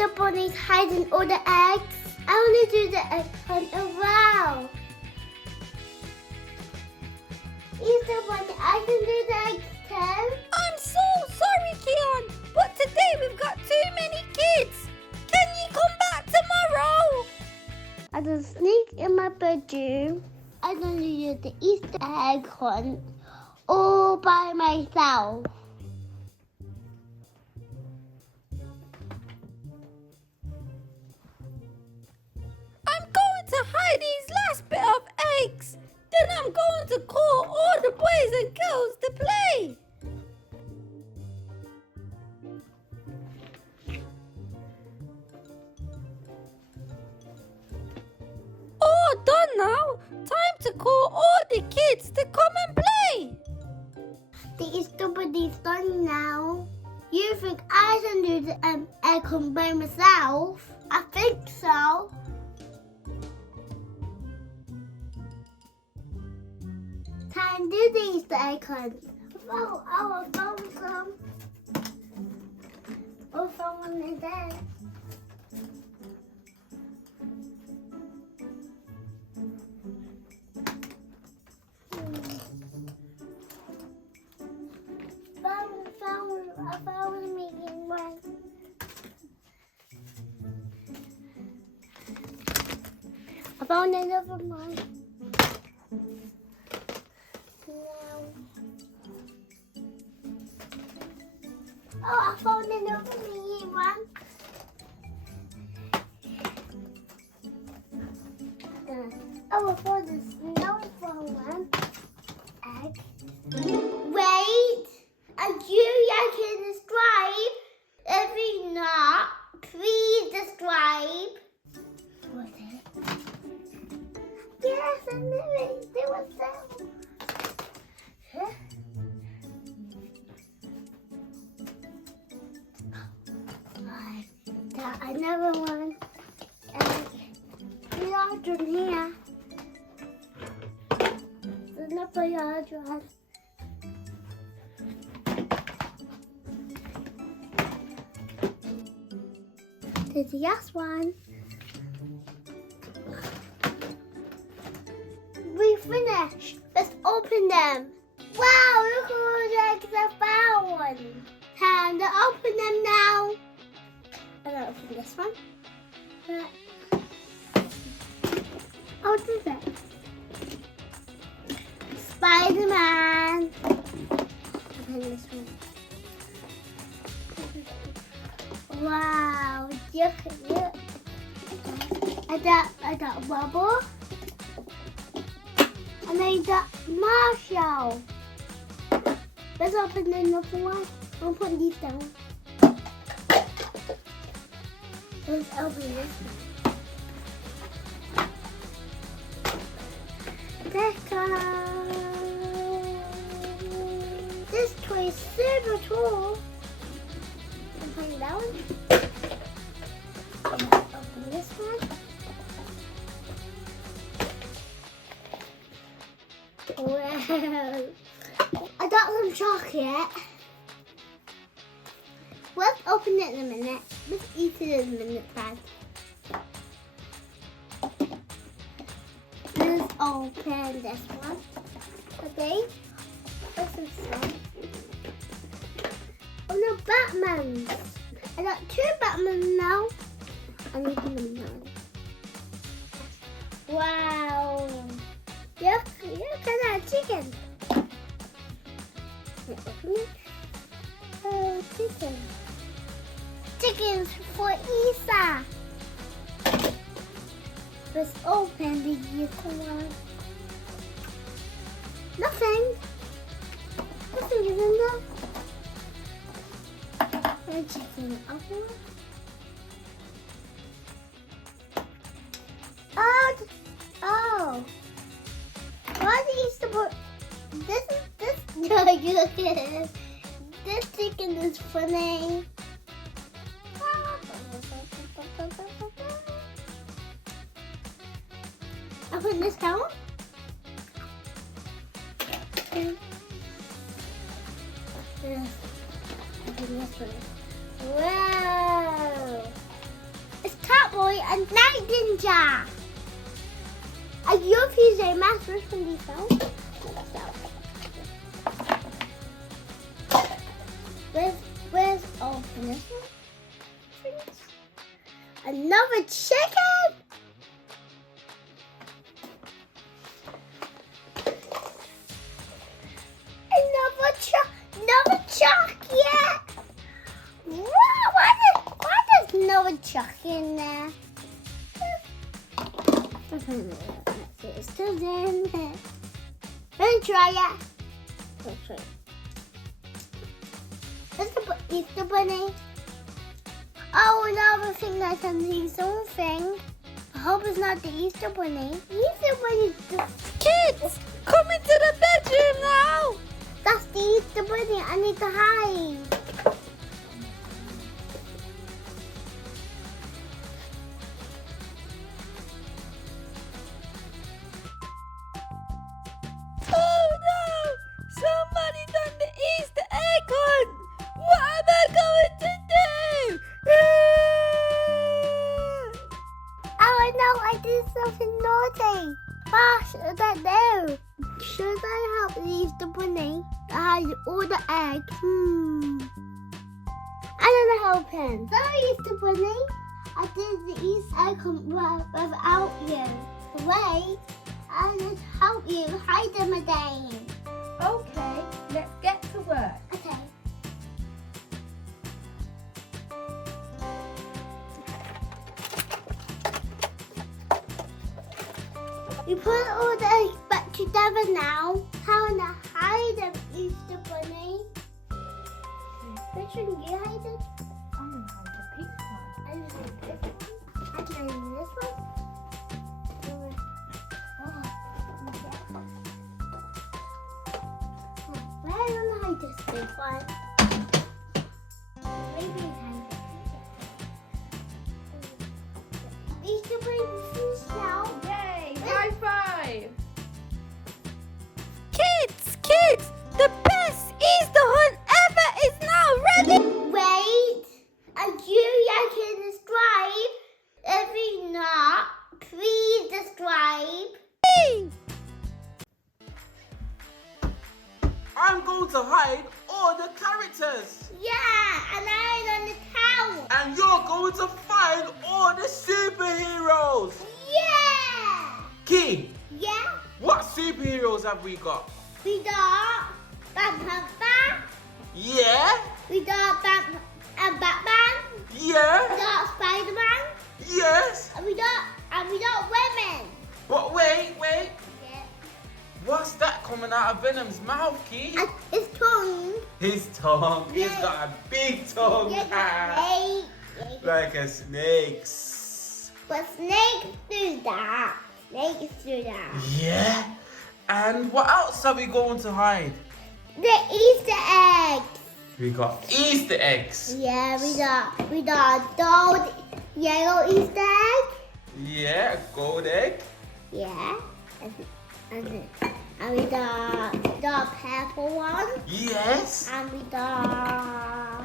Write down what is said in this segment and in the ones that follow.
Easter Bunny's hiding all the eggs. I want to do the egg hunt as well. Easter Bunny, I can do the eggs too. I'm so sorry, Keon, but today we've got too many kids. Can you come back tomorrow? I'm gonna sneak in my bedroom. I'm gonna do the Easter egg hunt all by myself. I'm going to hide these last bit of eggs. Then I'm going to call all the boys and girls to play. All done now. Time to call all the kids to come and play. The Easter Bunny's done now. You think I can do the egg hunt by myself? I think so. Time to do the Easter egg hunt. I found some. I found one in there. I found making one. I found another one. Now. Oh, I found another mini one. I found this another one. Egg. Wait. And you can subscribe. If you're not, please subscribe. Was it? Yes, I knew it. There was so. Huh? Another one. And large one here. There's another large one. There's the last one. We finished. Let's open them. Wow, look at all the eggs I found. Time to open them now. I'm gonna open this one. Oh, what is it? Spider-Man. Open this one. Wow, look. I got bubble. And I got Marshall. Let's open another one. I'll put these down. Let's open this one. This toy is super cool. Open that one. And open this one. Wow. I got some chocolate. Let's open it in a minute. Let's eat it in a minute, Dad. Let's open this one. Okay. What's this one? Oh no, Batman! I got 2 Batman now. I need them now. Wow! Look at that chicken. Open it. Oh, chicken. Chickens for Isa. Let's open the unicorn. Nothing. Nothing is in there. Chicken open. Oh. Why do you used to put this? No, this chicken is funny. I put this down. Yes. I put this one. Wow. Cat Boy and Night Ninja. Are you PJ Masks? Which one do you sell? Where's open this one? Another chicken? Another chocolate. Wow, why there's another chocolate in there? It's still in there. Don't try it. Don't try it. That's the Easter Bunny. Oh, another thing that's on the something. I hope it's not the Easter Bunny. Easter Bunny. Kids, come into the bedroom now. That's the Easter Bunny. I need to hide. Oh no! Somebody done the Easter egg hunt! What am I going to do? Oh no, I did something naughty. Ah, should I do? Should I help the Easter Bunny? I had all the eggs. I'm gonna help him. Sorry, Easter Bunny. I did the Easter egg hunt without you. Wait, I just help you hide them again. Okay, let's get to work. Okay. We put all the eggs back together now. How to hide them, Easter Bunny? Which one you hide it? I'm going to hide the pink one. I just hide this one. I can hide this one. Where am I gonna hide this big one? Maybe hide it. Easter Bunny finished now. Yay! High five! Kids! The best Easter hunt ever is now ready! Wait, and you can subscribe. If you not, please subscribe. I'm going to hide all the characters. Yeah, and I'm on the tower. And you're going to find all the superheroes. Yeah. Key, Yeah. what superheroes have we got? We got Batman. Yeah? We got Batman. We Yeah? got Spider-Man. Yes? And we got women. But wait. Yeah. What's that coming out of Venom's mouth, Key? And his tongue. His tongue. He's Yeah. got a big tongue. Yeah, Like a snake's. but snakes do that. Yeah? And what else are we going to hide? The Easter eggs. We got Easter eggs. Yeah, we got gold yellow Easter egg. Yeah, a gold egg. Yeah. And we got the purple one. Yes. And we got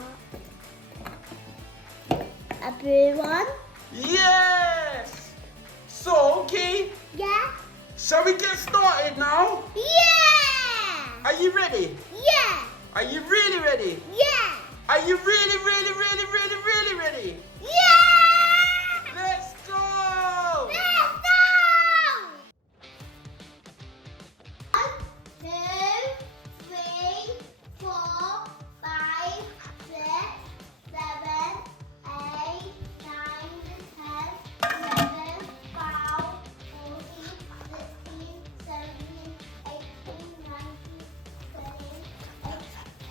a blue one. Yes. So, Key, Yeah. shall we get started now? Yeah. Are you ready? Yeah. Are you really ready? Yeah. Are you really ready? Yeah. Let's go! Let's go! 1, 2, 3, 4, 5, 6, 7, 8, 9, 10, 11, 12, 14, 16, 17, 18, 19, 20,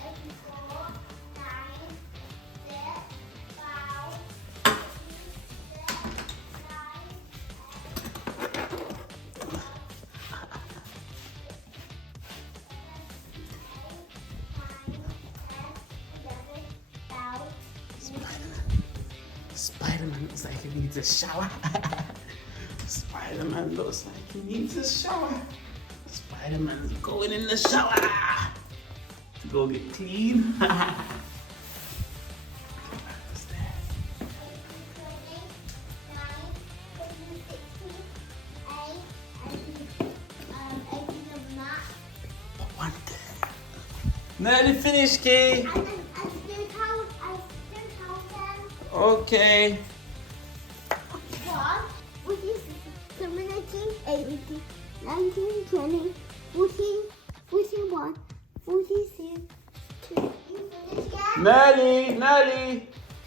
84, 9, 6, 5, Spider-Man looks like he needs a shower. Spider-Man looks like he needs a shower. Spider-Man's going in the shower to go get clean. Nearly finished, Key. And then I still count them. Okay. 1, which is 17, 18, 19, 20, 14, 41, 42, 2. You finish yet? Nearly.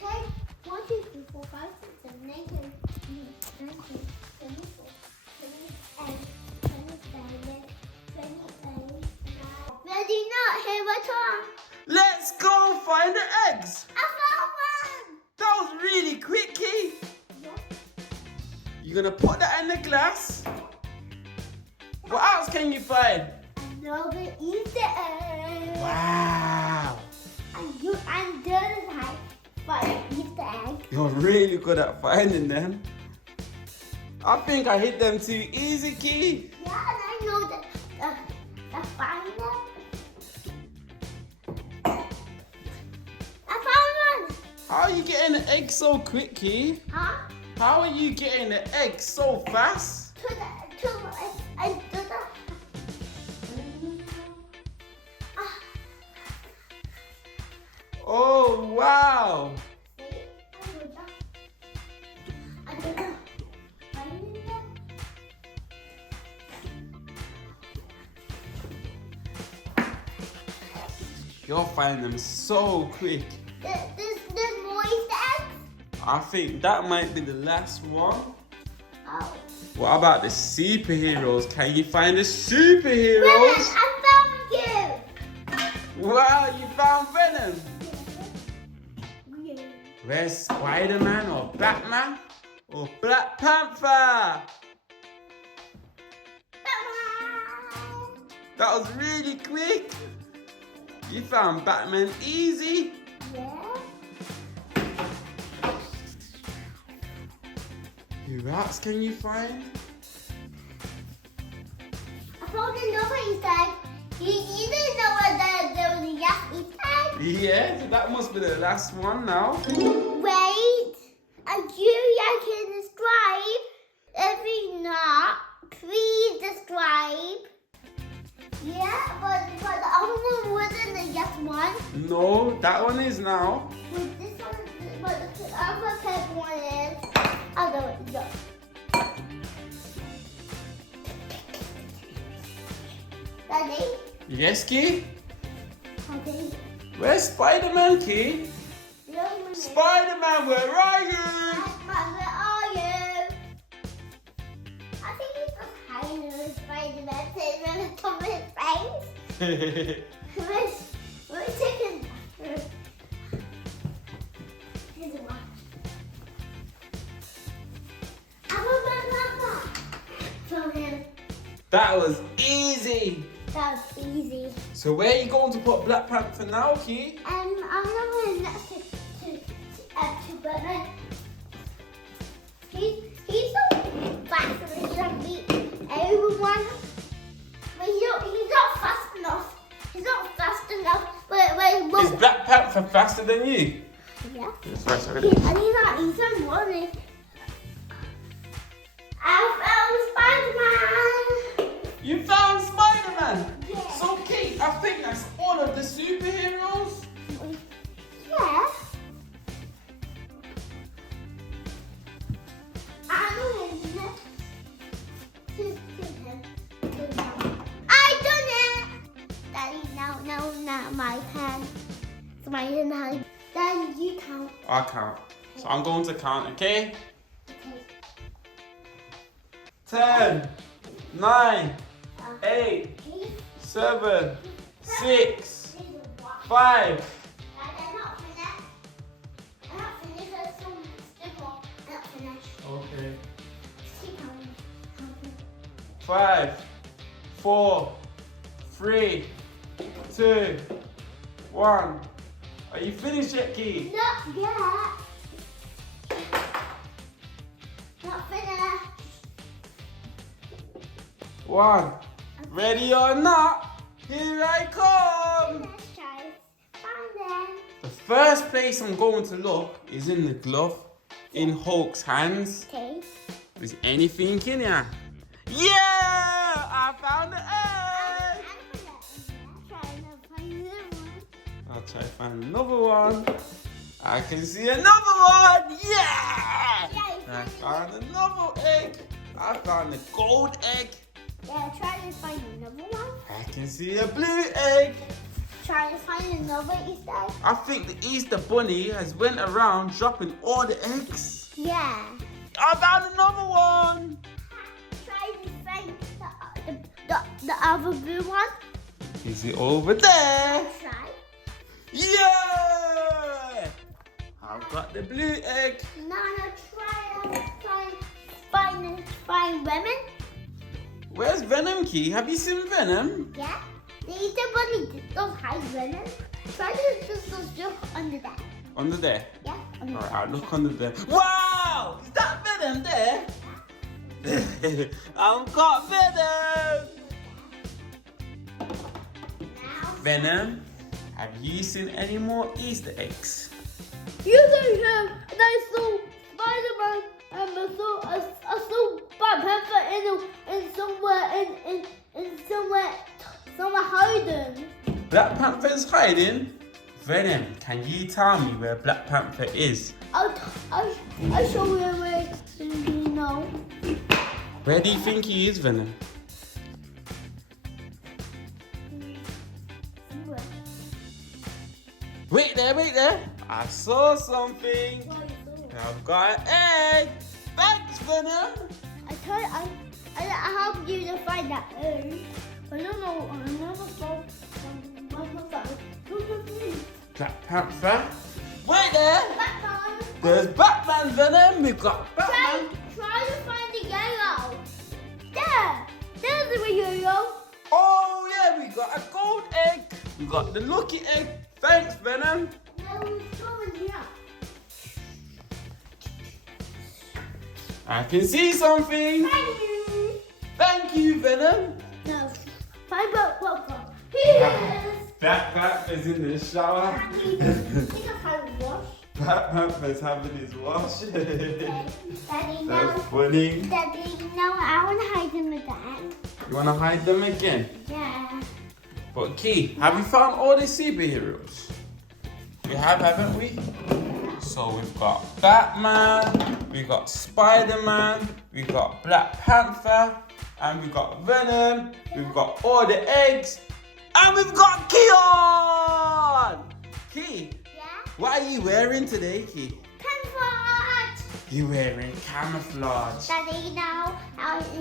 Okay. 1, 2, 3, 4, 5, 6, 7, 8, 9, 10, 24, 28, 27, 28. Ready, not here, what's on? Let's go find the eggs. I found one! That was really quick, Key. Yeah. You're gonna put that in the glass. What else can you find? Another Easter egg. Wow. And the other side, find Easter egg. You're really good at finding them. I think I hit them too easy, Key. Yeah, and I know the find them. I found one. How are you getting the egg so quick, Key? Huh? How are you getting the egg so fast? And to the. Oh, wow. You're finding them so quick. There's more Easter eggs? I think that might be the last one. Oh. What about the superheroes? Can you find the superheroes? Venom, I found you! Wow, you found Venom. Yeah. Where's Spider-Man or Batman or Black Panther? That was really quick. You found Batman easy. Yeah. Who else can you find? I found another Easter egg. You didn't know what there was a yes Easter egg? Yeah, so that must be the last one now. Wait, and you can describe. If you not, please describe. Yeah, but the other one wasn't the yes one. No, that one is now. But this one, but the other purple one is. I know it. No. Daddy? Yes, Key? Daddy? Where's Spider-Man, Key? Spider-Man, Spider-Man, where are you? where are you? I think he's just hiding in the Spider-Man sitting on the top of his face. We're taking. Here's a one. From him. That was easy. That was easy. So where are you going to put Black Panther now, Key? I'm gonna put it next to Batman. He's so fast that he can beat everyone. But he's not fast enough. He's not fast enough. Is Black Panther faster than you? Yeah. He's faster than And he's not running. I found Spider-Man. You found Spider-Man? Yeah. So, Kate, I think that's all of the superheroes. Yeah. I'm going to I done it. Daddy, now my turn. It's my turn. Daddy, you count. I count. So I'm going to count, okay? Okay. 10, 9, 8, 7, 6, 5. Okay. 5, 4, 3, 2, 1. Are you finished yet, Key? Not yet. Not finished. 1. Ready or not, here I come. Let's try. Find them. The first place I'm going to look is in the glove in Hulk's hands. Okay. Is anything in here? Yeah! I found the egg! I'm trying to find them. try to find another one. I can see another one. Yeah! I found another egg. I found a gold egg. Yeah, try to find another one. I can see a blue egg. Try to find another Easter egg. I think the Easter bunny has went around dropping all the eggs. Yeah. I found another one. Try to find the other blue one. Is it over there? Try. Yeah! I've got the blue egg. Now try to find Venom. Where's Venom, Key? Have you seen Venom? Yeah. The Easter bunny don't hide Venom. Try to just look under there. Under there? Yeah. Under Alright, I'll look under there. Wow! Is that Venom there? I've got Venom! Now. Venom, have you seen any more Easter eggs? Yes, I have. And I saw Spider-Man and I saw Black Panther in somewhere hiding. Black Panther's hiding? Venom, can you tell me where Black Panther is? I'll show you where you know. Where do you think he is, Venom? Wait there. I saw something. I've got an egg. Thanks, Venom. I help you to find that egg. I don't know. I never saw Black Panther. Wait there. Batman. There's Batman, Venom. We've got Batman. Try to find the yellow. There. There's the yellow. Oh yeah, we got a gold egg. We got the lucky egg. Thanks, Venom. Now it's going here. I can see something. Thank you. Thank you, Venom. No. Find Black Panther. Here. Black Panther's in the shower. He can find wash. Black Panther's having his wash. Daddy, now. That's funny. Daddy, now I want to hide them again. You want to hide them again? Yeah. But Key, have you found all the superheroes? We have, haven't we? So we've got Batman, we've got Spider-Man, we've got Black Panther, and we've got Venom, we've got all the eggs, and we've got Keon! Key, Yeah? what are you wearing today, Key? Camouflage. You're wearing camouflage. Daddy, now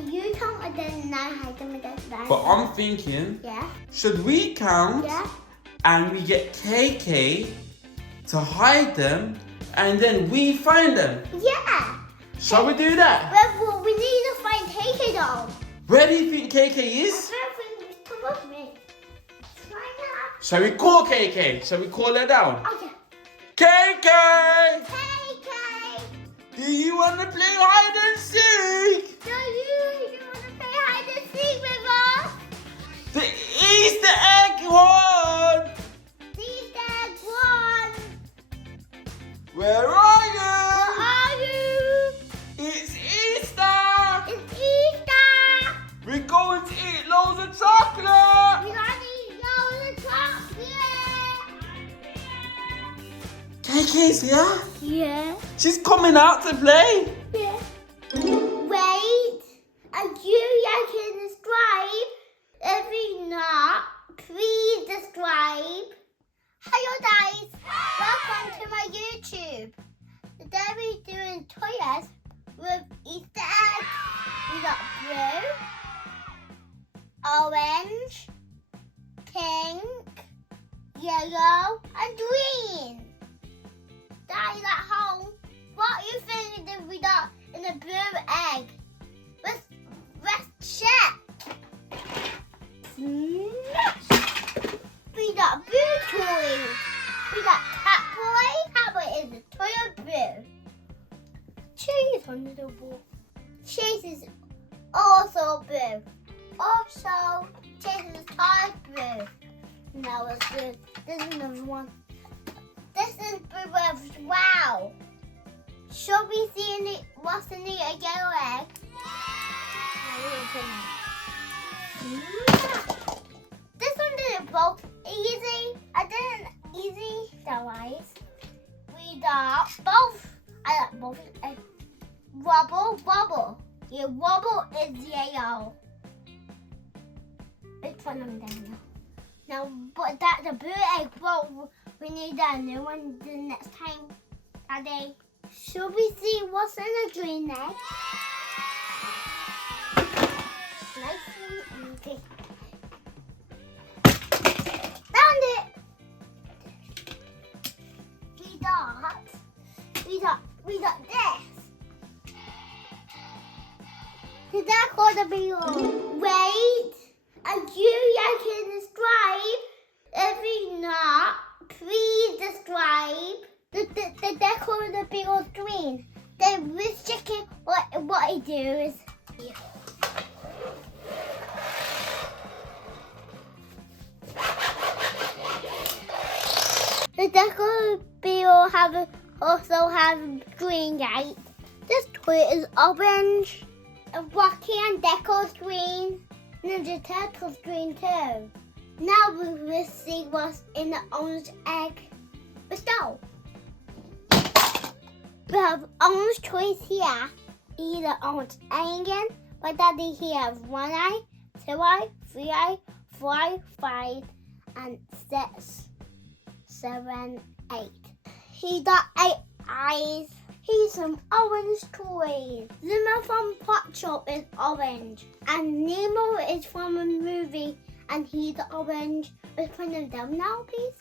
you count and then I hide them again. But I'm thinking, Yeah? should we count Yeah? and we get KK to hide them and then we find them? Yeah! Shall we do that? Well, we need to find KK though. Where do you think KK is? Come with me. Try now. Shall we call KK? Shall we call her down? Okay. KK! KK! Do you want to play hide and seek? Do you want to play hide and seek with us? The Easter egg one! See that one. Where are you? Where are you? It's Easter! It's Easter. We're going to eat loads of chocolate! We gotta eat loads of chocolate. KK's here? Yeah. She's coming out to play? Yeah. Wait. And you can subscribe. If you not, please subscribe. Hello guys. Welcome to my YouTube. Today we're doing toys with Easter eggs. We got blue, orange, pink, yellow, and green. Daddy's at home. What do you think that we got in the blue egg? Let's check. We got blue toys. We got Catboy. Catboy is a toy of blue. Chase under the wall. Chase is also blue. Also, Chase is toy blue. Now it's blue. This is another one. This is blue as well. Should we see what's in the yellow egg? This one didn't both easy. I didn't easy We got both. I like both. Wobble, wobble. Yeah, wobble is yellow. Which one of them now? Now, but that's a blue egg. Well, we need a new one the next time, Daddy. Should we see what's in the green egg? Nicely easy. Found it. We got this. Is that called a beetle? Wait, and you can describe. If you not, please describe the decor of the beetle's green. Then we're checking what I do is. The decor beetle also have green lights. This toy is orange. And Rocky and Deco's green. Ninja Turtle's green too. Now we will see what's in the orange egg. Let's go. We have orange toys here. Either orange egg again. But Daddy here has 1 eye, 2 eye, 3 eye, 4 eye, 5, and 6, 7, 8. He got 8 eyes. He's some orange toys. Zuma from Pot Shop is orange. And Nemo is from a movie. And he's orange. Let's put them down now, please.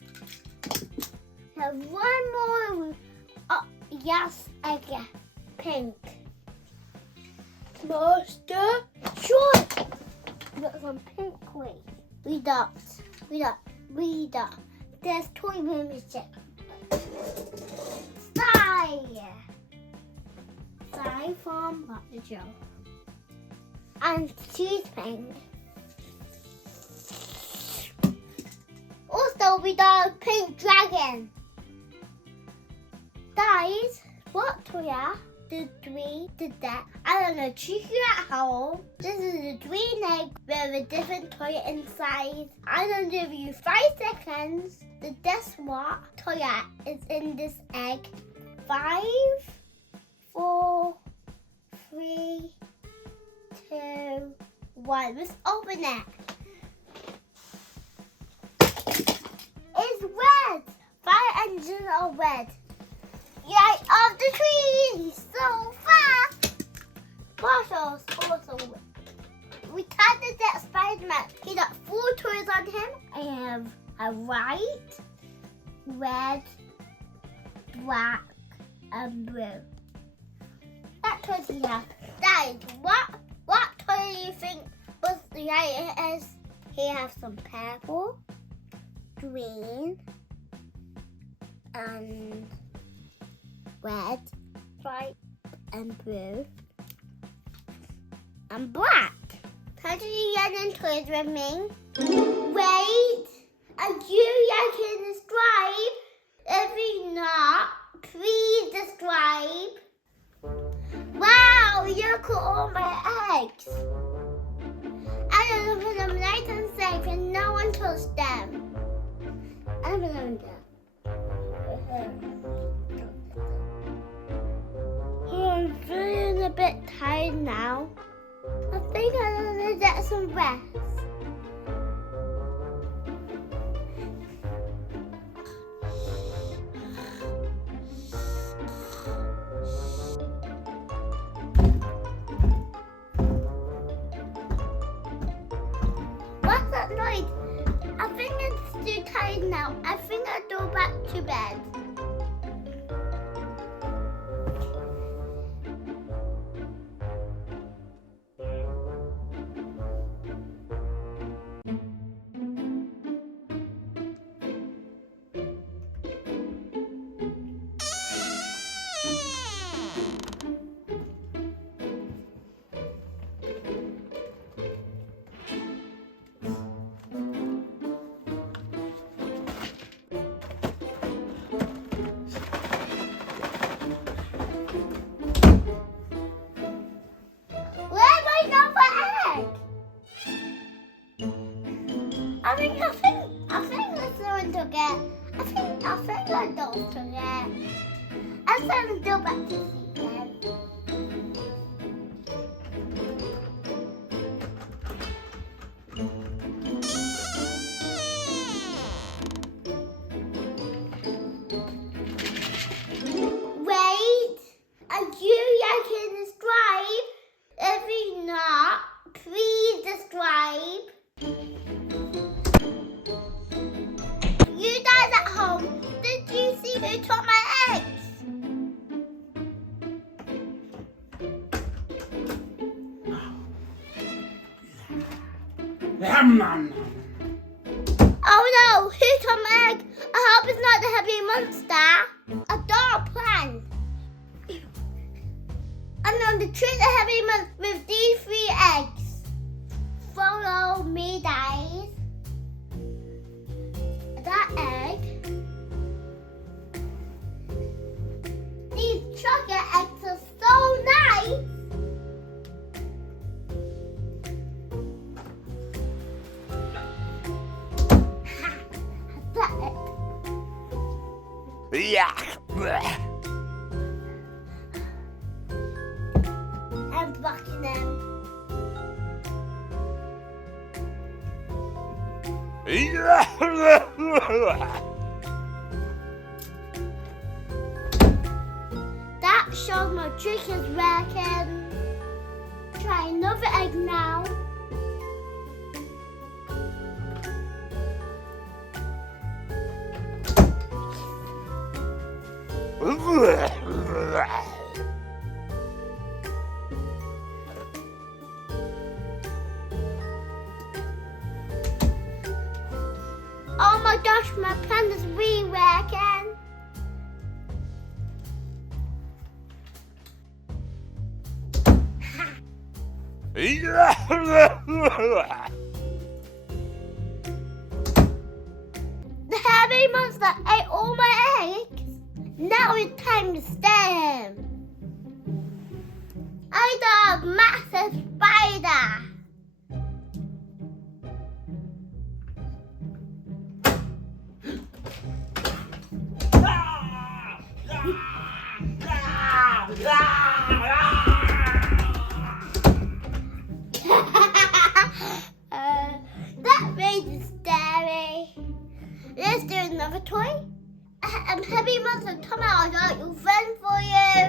Have one more. Oh, yes, again. Pink. Master Short. Got some pink toys. We got. There's toy room is check. Sky from Dr. Joe. And she's pink. Also, we got a pink dragon. Guys, what toy did we did that? I don't know. Check it at home. This is a green egg with a different toy inside. I'm gonna give you 5 seconds. Guess what toy is in this egg? 5, 4, 3, 2, 1. Let's open it. It's red. 5 engines are red. Yay, off the tree! So fast! Marshall's also red. We tried to get Spider-Man. He got 4 toys on him. I have a white, red, black, and blue. That toy he has. Guys, what toy do you think was the right is? He has some purple, green, and red, white, and blue, and black. How do you get in toys with me? Wait, and you can describe. If you not, please describe. Wow, you look at all my eggs. I'm gonna put them nice and safe and no one touch them. I'm gonna do. I'm feeling a bit tired now. I think I'm gonna get some rest. What's that noise? I think it's too tired now. I think I'll go back to bed. I think that's the one to get. I think I don't forget. Let's go back to sleep then. Wait, are you liking this drive? If you're not, please subscribe. You guys at home, did you see who took my eggs? Oh no, who took my egg? I hope it's not the heavy monster. A dog plan. I'm on the treat the heavy monster with these 3 eggs. Follow me, guys. That egg. These chocolate eggs are so nice. That egg. Yeah. I'm blocking them. That shows my trick is working. Try another egg now. Oh my gosh, my plan is really working. The heavy monster ate all my eggs. Now it's time to stab him. I got a massive spider. That made it scary. Let's do another toy. Heavy monster, come out! I got your friend for you.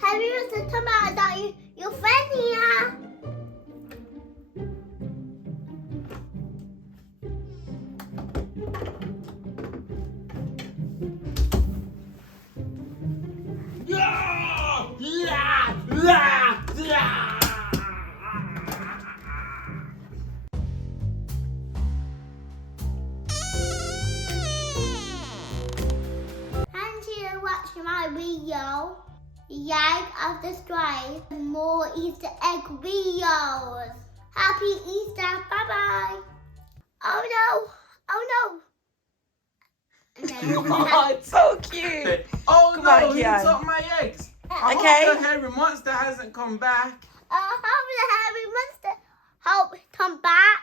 Heavy monster, come out! I got your friend here. Thank you for watching my video. Like of the drive more Easter egg videos. Happy Easter. Bye bye. Oh no. Oh no. Oh, it's so cute. Oh Come no, on, he Kian. took my eggs. I Okay. hope the hairy monster hasn't come back. Hope the heavy monster. Hope come back.